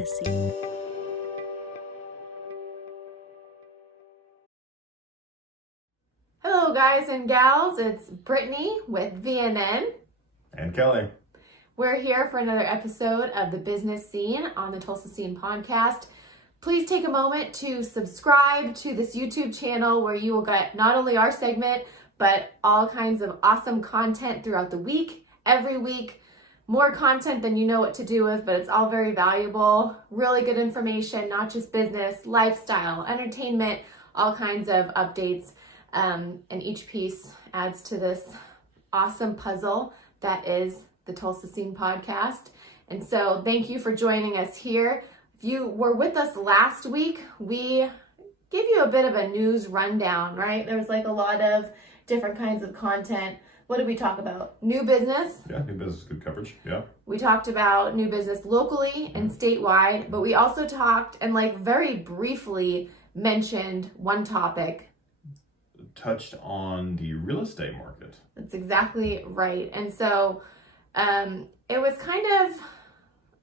Business Scene. Hello guys and gals, it's Brittany with VNN. And Kelly. We're here for another episode of the Business Scene on the Tulsa Scene podcast. Please take a moment to subscribe to this YouTube channel where you will get not only our segment, but all kinds of awesome content throughout the week, every week. More content than you know what to do with, but it's all very valuable. Really good information, not just business, lifestyle, entertainment, all kinds of updates. And each piece adds to this awesome puzzle that is the Tulsa Scene podcast. And so thank you for joining us here. If you were with us last week, we gave you a bit of a news rundown, right? There was like a lot of different kinds of content. What did we talk about? New business. Yeah, new business, good coverage. Yeah. We talked about new business locally and statewide, but we also talked and very briefly mentioned one topic. Touched on the real estate market. That's exactly right. And so it was kind of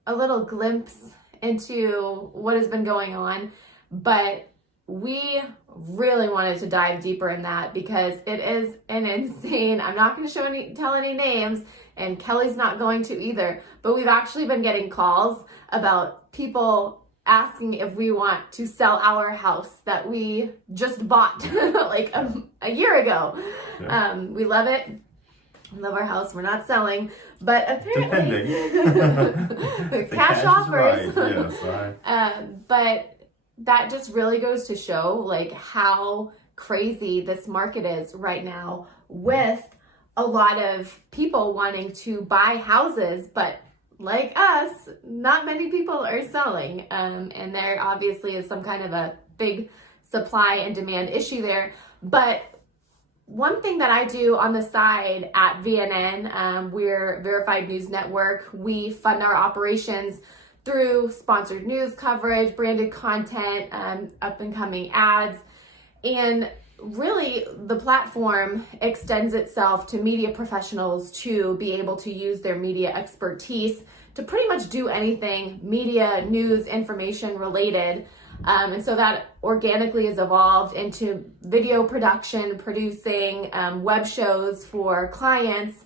a little glimpse into what has been going on, but we really wanted to dive deeper in that because it is an insane, I'm not going to tell any names, and Kelly's not going to either, but we've actually been getting calls about people asking if we want to sell our house that we just bought like a year ago. Yeah. We love it. We love our house. We're not selling, but apparently cash offers. Right. Yes, but that just really goes to show how crazy this market is right now with a lot of people wanting to buy houses, but like us, not many people are selling. And there obviously is some kind of a big supply and demand issue there. But one thing that I do on the side at VNN, we're Verified News Network. We fund our operations through sponsored news coverage, branded content, up and coming ads. And really the platform extends itself to media professionals to be able to use their media expertise to pretty much do anything media, news, information related. And so that organically has evolved into video production, producing web shows for clients.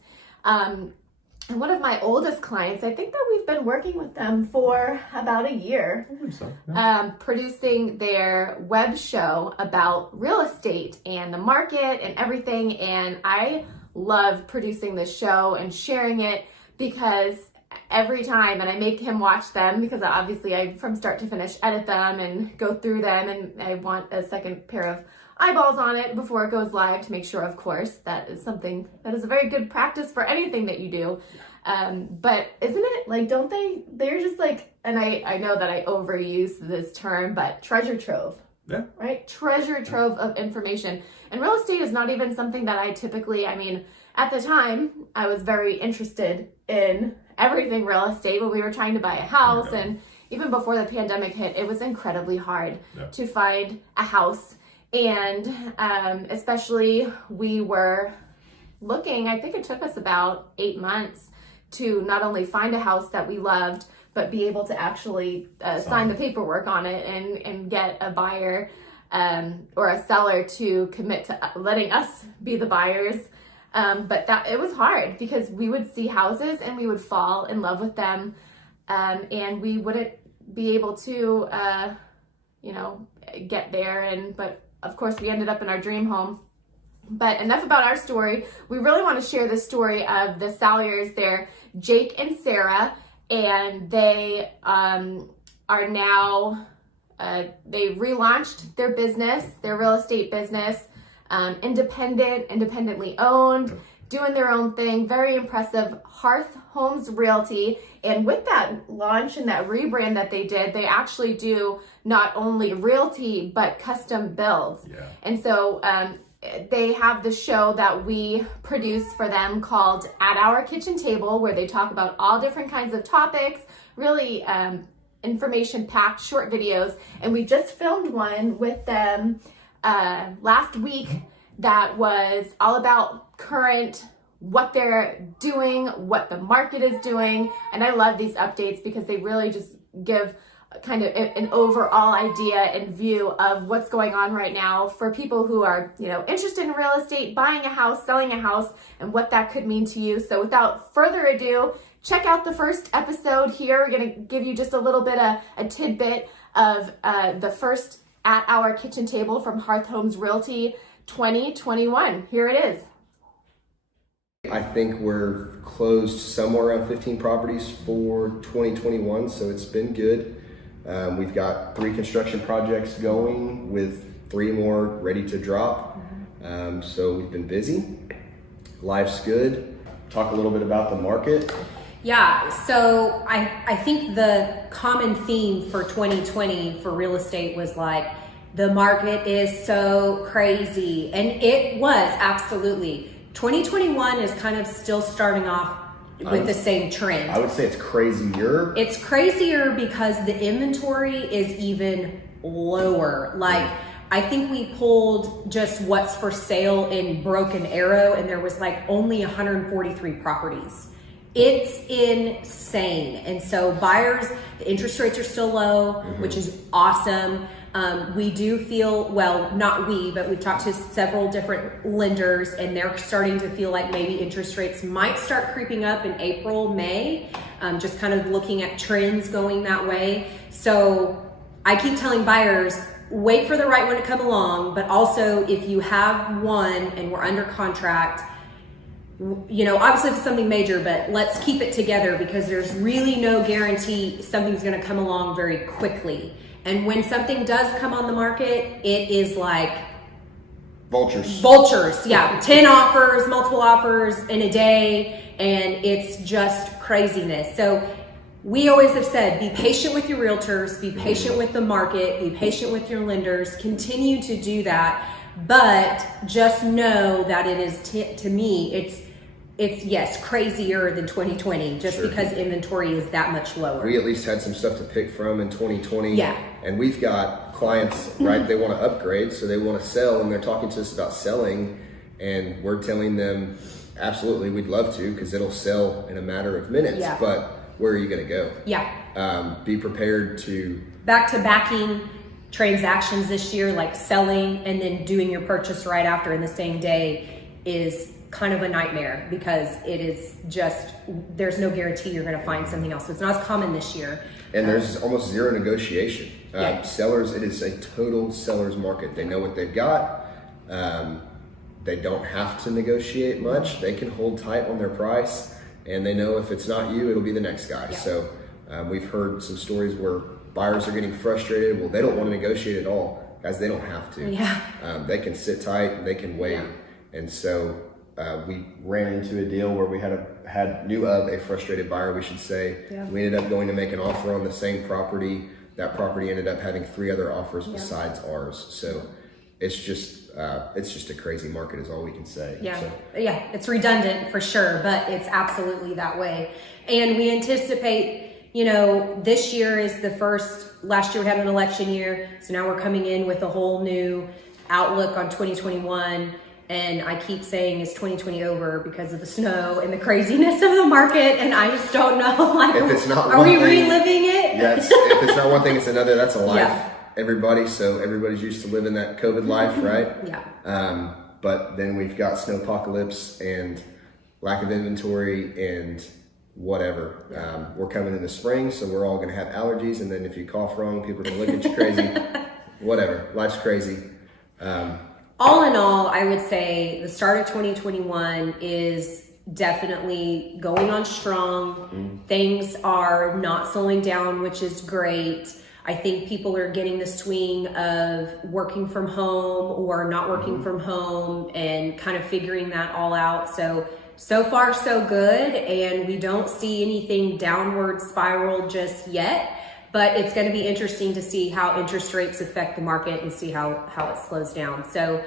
And one of my oldest clients, I think that we've been working with them for about a year, I think so. Yeah. Producing their web show about real estate and the market and everything. And I love producing this show and sharing it because every time, and I make him watch them because obviously I, from start to finish, edit them and go through them, and I want a second pair of eyeballs on it before it goes live to make sure, of course, that is something that is a very good practice for anything that you do. But isn't it don't they're just and I know that I overuse this term, but treasure trove. Yeah. Right? Treasure trove of information. And real estate is not even something that I typically, at the time, I was very interested in everything real estate when we were trying to buy a house. Yeah. And even before the pandemic hit, it was incredibly hard to find a house. And especially we were looking, I think it took us about 8 months to not only find a house that we loved, but be able to actually sign the paperwork on it and get a buyer or a seller to commit to letting us be the buyers. But that it was hard because we would see houses and we would fall in love with them, and we wouldn't be able to, get there. But of course, we ended up in our dream home. But enough about our story. We really want to share the story of the Salyers. They're Jake and Sarah, and they are now, they relaunched their business, their real estate business, independently owned, doing their own thing. Very impressive. Hearth Homes Realty. And with that launch and that rebrand that they did, they actually do not only realty, but custom builds. Yeah. And so they have the show that we produce for them called At Our Kitchen Table, where they talk about all different kinds of topics, really information-packed short videos. And we just filmed one with them last week that was all about current, what they're doing, what the market is doing. And I love these updates because they really just give kind of an overall idea and view of what's going on right now for people who are, interested in real estate, buying a house, selling a house, and what that could mean to you. So without further ado, check out the first episode here. We're going to give you just a little bit of a tidbit of the first at our kitchen table from Hearth Homes Realty 2021. Here it is. I think we're closed somewhere around 15 properties for 2021, so it's been good. We've got 3 construction projects going with 3 more ready to drop. So we've been busy. Life's good. Talk a little bit about the market. Yeah, so I think the common theme for 2020 for real estate was like, the market is so crazy. And it was, absolutely. 2021 is kind of still starting off with the same trend. I would say it's crazier. It's crazier because the inventory is even lower. Like, I think we pulled just what's for sale in Broken Arrow, and there was like only 143 properties. It's insane. And so buyers, the interest rates are still low, which is awesome. We do feel, well, not we, but we've talked to several different lenders, and they're starting to feel like maybe interest rates might start creeping up in April, May, just kind of looking at trends going that way. So I keep telling buyers, wait for the right one to come along, but also if you have one and we're under contract, obviously if it's something major, but let's keep it together because there's really no guarantee something's going to come along very quickly. And when something does come on the market, it is like vultures. Yeah. 10 offers, multiple offers in a day. And it's just craziness. So we always have said, be patient with your realtors, be patient with the market, be patient with your lenders, continue to do that. But just know that it is, to me, it's yes, crazier than 2020 just because inventory is that much lower. We at least had some stuff to pick from in 2020. Yeah. And we've got clients, right? They want to upgrade, so they want to sell, and they're talking to us about selling, and we're telling them, absolutely, we'd love to because it'll sell in a matter of minutes. Yeah. But where are you going to go? Yeah. Be prepared to back-to-backing transactions this year, like selling and then doing your purchase right after in the same day is kind of a nightmare because it is just, there's no guarantee you're going to find something else. So it's not as common this year. And there's almost zero negotiation. Yeah. Sellers, it is a total seller's market. They know what they've got. They don't have to negotiate much. They can hold tight on their price, and they know if it's not you, it'll be the next guy. Yeah. So we've heard some stories where buyers are getting frustrated. Well, they don't want to negotiate at all. Guys, they don't have to. Yeah. They can sit tight and they can wait. Yeah. And so we ran into a deal where we knew of a frustrated buyer, we should say. Yeah. We ended up going to make an offer on the same property. That property ended up having 3 other offers besides ours. So it's just a crazy market is all we can say. Yeah. So. Yeah. It's redundant for sure, but it's absolutely that way. And we anticipate, this year is last year we had an election year. So now we're coming in with a whole new outlook on 2021. And I keep saying, is 2020 over because of the snow and the craziness of the market? And I just don't know. Like, if it's not are we reliving it? Yes. If it's not one thing, it's another. That's a life. Yeah. Everybody's used to living that COVID life, right? Yeah. But then we've got snowpocalypse and lack of inventory and whatever. We're coming in the spring, so we're all going to have allergies. And then if you cough wrong, people are going to look at you crazy. Whatever. Life's crazy. All in all, I would say the start of 2021 is definitely going on strong. Things are not slowing down, which is great. I think people are getting the swing of working from home or not working from home and kind of figuring that all out. So far so good. And we don't see anything downward spiral just yet. But it's going to be interesting to see how interest rates affect the market and see how it slows down. So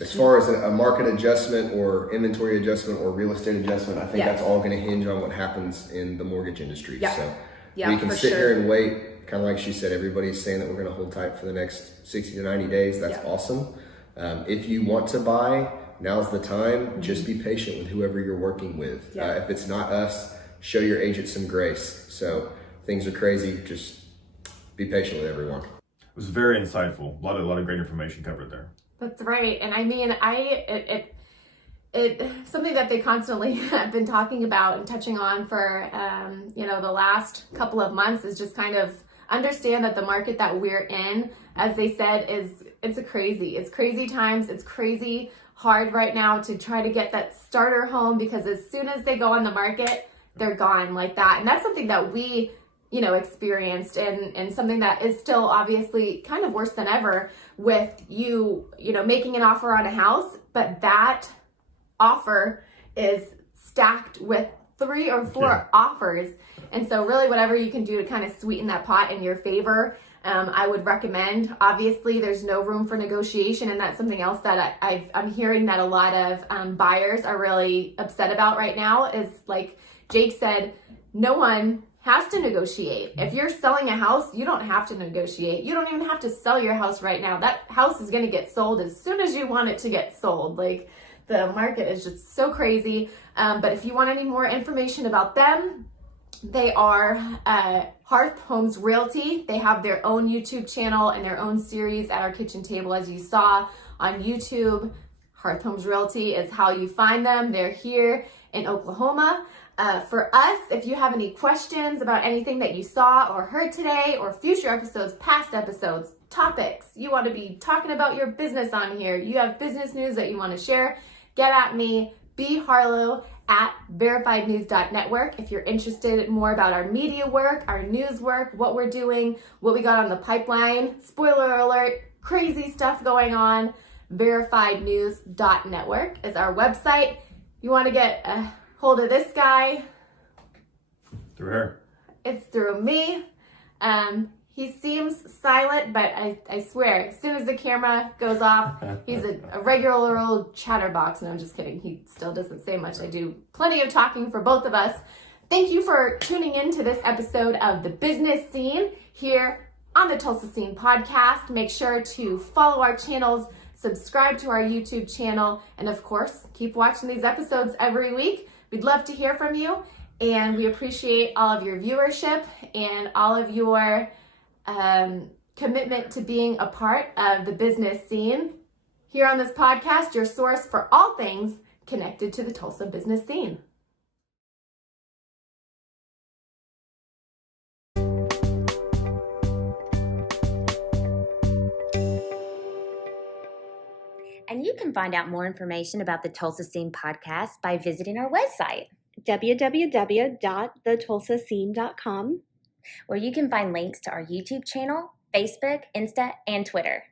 as far as a market adjustment or inventory adjustment or real estate adjustment, I think that's all going to hinge on what happens in the mortgage industry. Yeah. So Yeah, we can for sit sure. here and wait, kind of like she said, everybody's saying that we're going to hold tight for the next 60 to 90 days. That's awesome. If you want to buy, now's the time. Just be patient with whoever you're working with. If it's not us, show your agent some grace. So things are crazy. Just be patient with everyone. It was very insightful. A lot of great information covered there. That's right. And I mean, it's something that they constantly have been talking about and touching on for, the last couple of months is just kind of understand that the market that we're in, as they said, it's crazy times. It's crazy hard right now to try to get that starter home, because as soon as they go on the market, they're gone like that. And that's something that we, experienced, and something that is still obviously kind of worse than ever with making an offer on a house, but that offer is stacked with 3 or 4 offers. And so really whatever you can do to kind of sweeten that pot in your favor, I would recommend. Obviously, there's no room for negotiation, and that's something else that I'm hearing that a lot of buyers are really upset about right now is, like Jake said, no one has to negotiate. If you're selling a house, you don't have to negotiate. You don't even have to sell your house right now. That house is going to get sold as soon as you want it to get sold. Like, the market is just so crazy. But if you want any more information about them, they are Hearth Homes Realty. They have their own YouTube channel and their own series at our kitchen table, as you saw on YouTube. Hearth Homes Realty is how you find them. They're here in Oklahoma. For us, if you have any questions about anything that you saw or heard today, or future episodes, past episodes, topics, you want to be talking about your business on here, you have business news that you want to share, get at me, bharlow@verifiednews.network. If you're interested more about our media work, our news work, what we're doing, what we got on the pipeline, spoiler alert, crazy stuff going on, verifiednews.network is our website. You want to get a hold of this guy, Through her. it's through me. He seems silent, but I swear, as soon as the camera goes off, he's a regular old chatterbox. No, I'm just kidding. He still doesn't say much. I do plenty of talking for both of us. Thank you for tuning in to this episode of The Business Scene here on the Tulsa Scene podcast. Make sure to follow our channels, subscribe to our YouTube channel, and of course, keep watching these episodes every week. We'd love to hear from you, and we appreciate all of your viewership and all of your commitment to being a part of the business scene. Here on this podcast, your source for all things connected to the Tulsa business scene. And you can find out more information about the Tulsa Scene podcast by visiting our website, www.thetulsascene.com, where you can find links to our YouTube channel, Facebook, Insta, and Twitter.